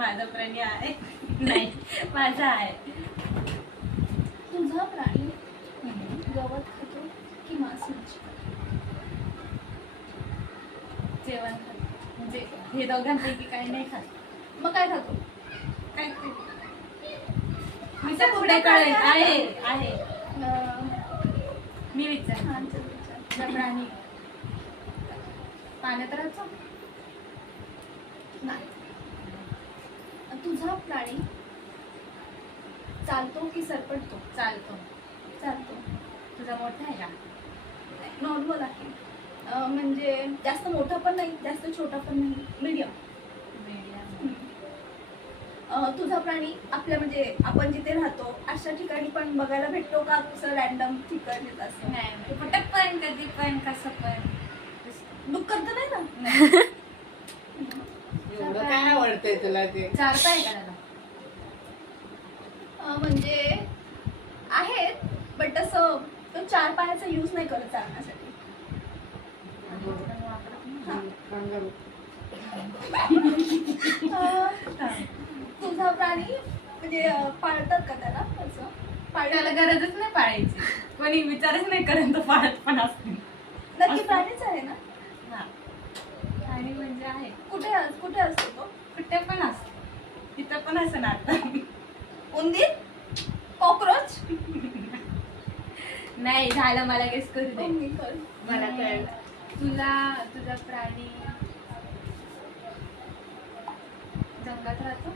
माझा प्राणी आहे नाही माझा आहे. तुझा प्राणी गवत खातो की मांस मच्छी? जेवण खातो म्हणजे हे दोघांपैकी काही नाही खात. मग काय खातो? काय मी तर पुढे कळेल. आहे आहे मी विचार. छान चल विचार. तुझा प्राणी पाण्यात राहतो? नाही. तुझा प्राणी चालतो की सरपटतो? चालतो. चालतो. तुझा मोठा आहे का? नॉर्मल आहे. म्हणजे जास्त मोठा पण नाही जास्त छोटा पण नाही, मीडियम. तुझा प्राणी आपल्या म्हणजे आपण जिथे राहतो अशा ठिकाणी पण बघायला भेटतो का असं रॅन्डम ठिकाणी असं? नाही कुठं पण कधी पण कसं पण. दुःख तर नाही ना? नाही. एवढं काय आवडतंय तुला ते? चार पाय का त्याला? म्हणजे आहेत बट असं तो 4 पायाचा यूज नाही करत चालण्यासाठी. तुझा प्राणी म्हणजे पाळतात का त्याला असं? त्याला गरजच नाही पाळायची. कोणी विचारच नाही करत तो पाळत पण असते. नक्की प्राणीच आहे ना? हा. आणि म्हणजे आहे कुठे असतो तो? कुठे पण असतो. तिथं पण असं नाटक. उंदीर? कॉक्रोच? नाही झालं मला गेस करू दे. मला मला कळलं. तुझा प्राणी जंगलात राहतो?